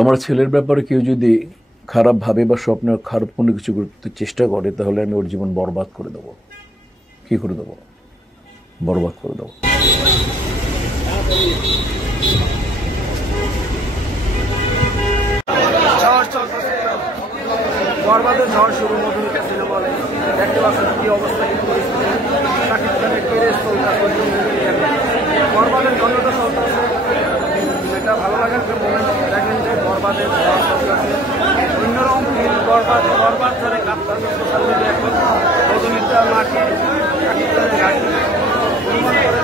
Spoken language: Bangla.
আমার ছেলের ব্যাপারে কেউ যদি খারাপ ভাবে বা স্বপ্নে খারাপ কোনো কিছু করতে চেষ্টা করে তাহলে আমি ওর জীবন বরবাদ করে দেবো। কি করে দেবো? বরবাদ করে দেবো। বরবাদের ঝড় শুরু মধুমিতা সিনেমা হলে দেখতে পাচ্ছেন কি অবস্থা, কি পরিস্থিতি। শাকিব খানের কেরেস চলতেছে, বরবাদের গন্ধটা চলতেছে। এটা ভালো লাগার যে মোমেন্ট দেখেন যে বরবাদের ঝড় চলতেছে, অন্যরকম ফিল। বরবাদ ধরে কাঁপতেছে সোশ্যাল মিডিয়া। এখন মধুমিতা মাটি, শাকিব খানের ঘাটি, অনুমান করে